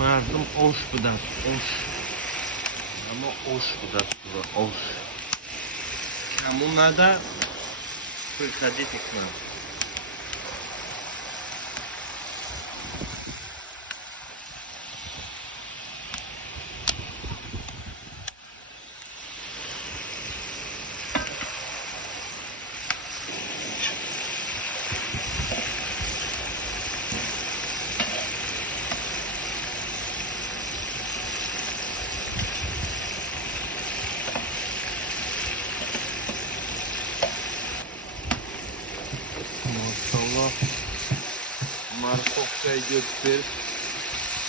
مردم oş بدن oş. Ama oş بدن oş. همون نده فرخدی تکنم. Maşallah. Markovka'yı göster.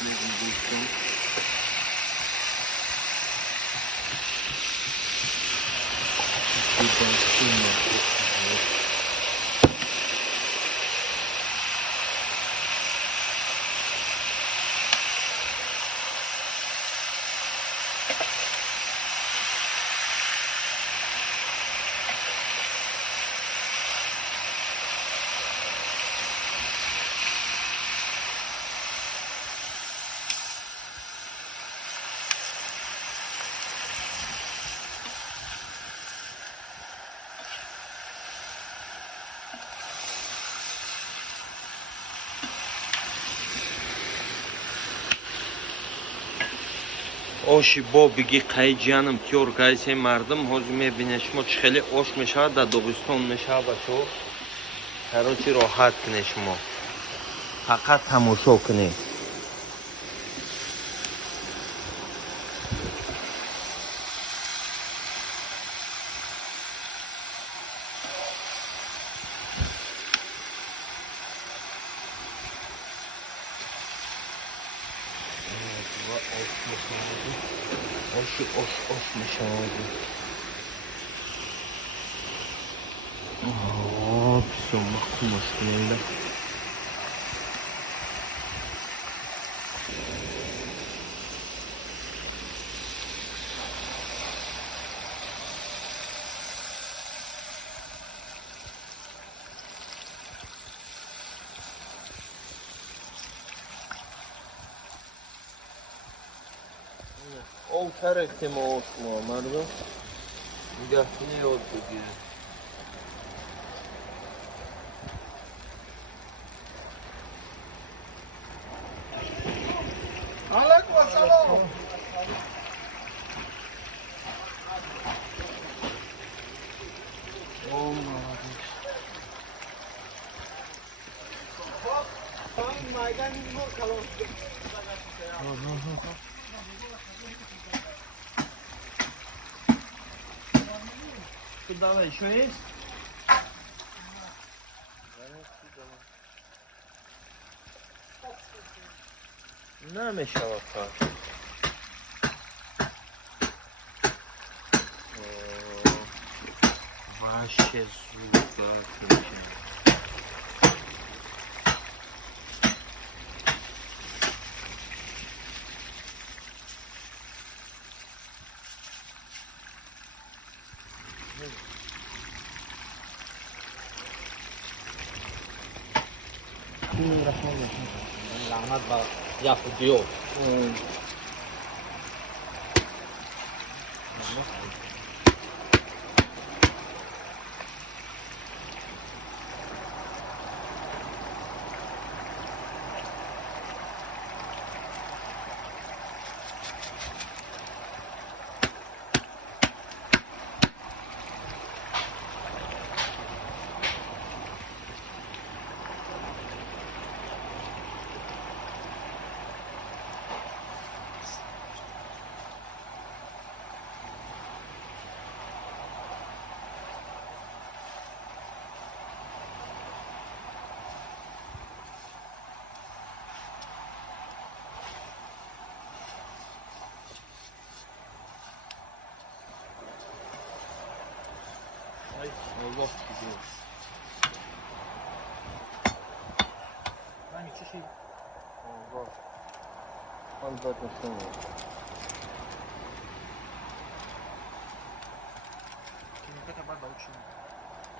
Bizim dostum. Buradan suyma çok güzel. Оши бо биги қайҷанам тёр гайсе мардам ҳозир мебинед шумо чӣ хеле ош мешавад дар добистон мешавад бачо. Короче роҳат кунед шумо. Фақат тамошо кунед. Oş meşaldi. Все, махкумаш кунейлер. Ol tərəfdəmə olsun mərdə. Nigahını yol bugün. Aleyküm selam. Olmadı. Dalej, що є? Ne meşavat var? Вообще звука включен. Lanet bak. Yapıyor. Allah gidiyor. Ben iki şey. Allah. Ben zaten sonra. Kimlikte kadar da uçuyor.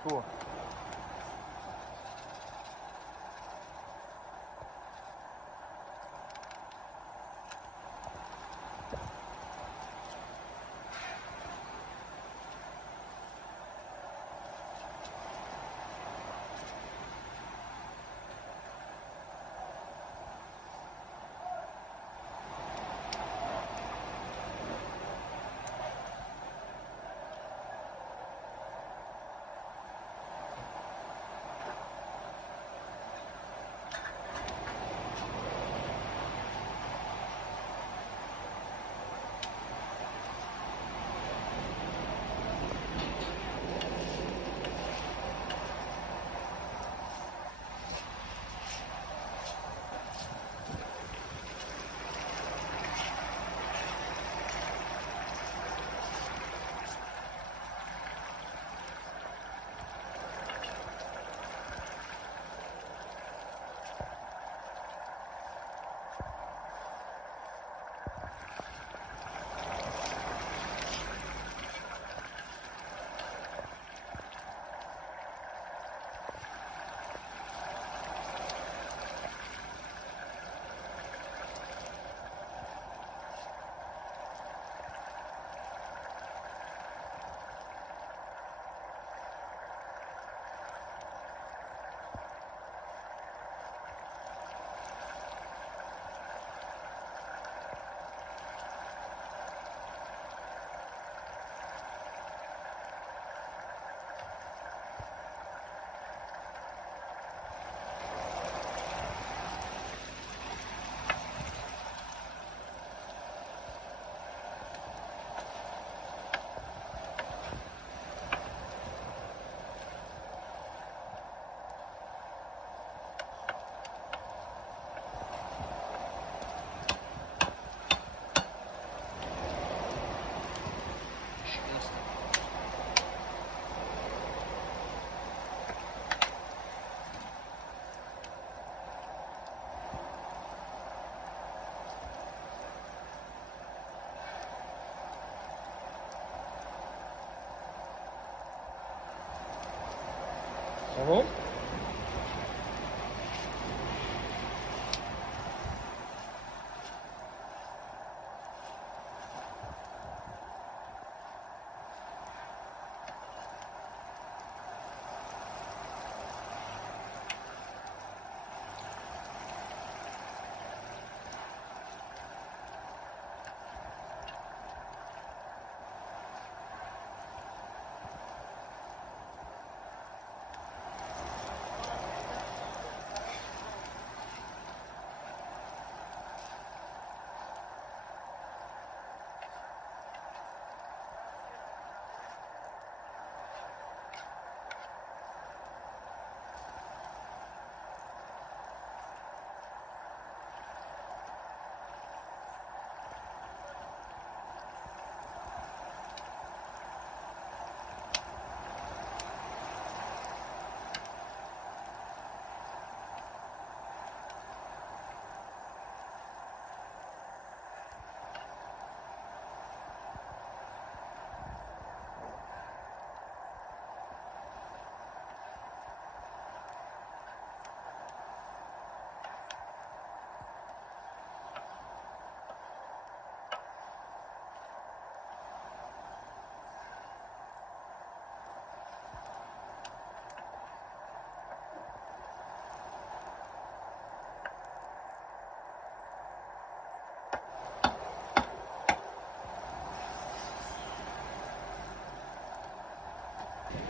Şu. Tamam.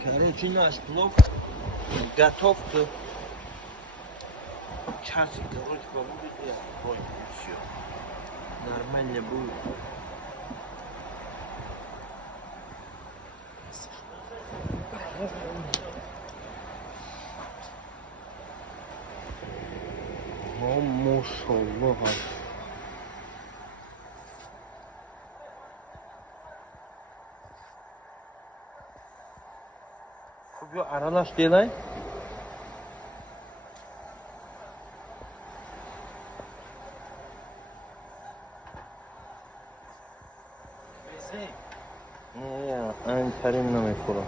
Короче, наш блок готов к часу. Короче, будет и откроем, и все. Нормально будет. О, машаллах. Bu aralaş değil lan. Beze. Ne ya? Ankara'nın namı falan.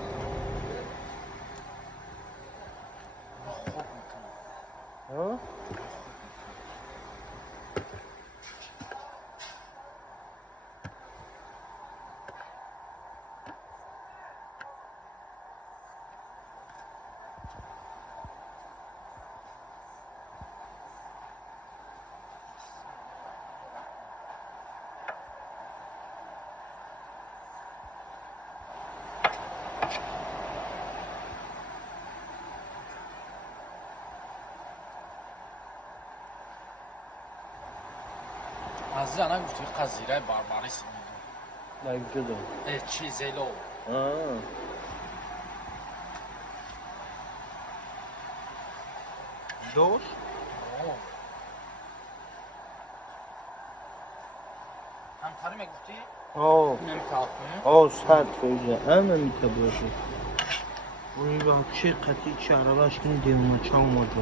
Ha? Aziz ana gufti qazirə barbaris. Ne güzel o. Çizelo. Ha. Doğru. Ham tarime gufti? O. Nem kalkmıyor. O sert hoca. Hemen bir tablası. Bunu вообще qat'iy aralash kuni devma çalmadı.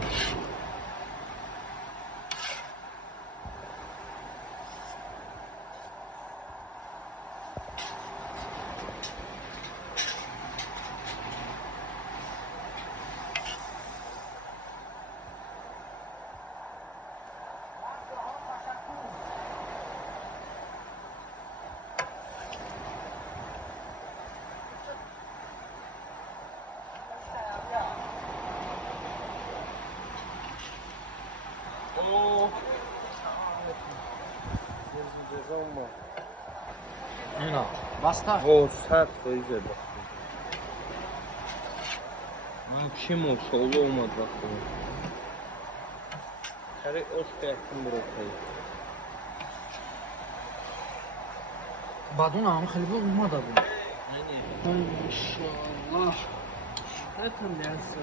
Nina. Basta. O sert hoca bak. Вообще maşallah olmadı bak bu. Kare oska yakın bırakayım. Badun ağam xilbi olmadı bu. Yani. Maşallah. Zaten dersi.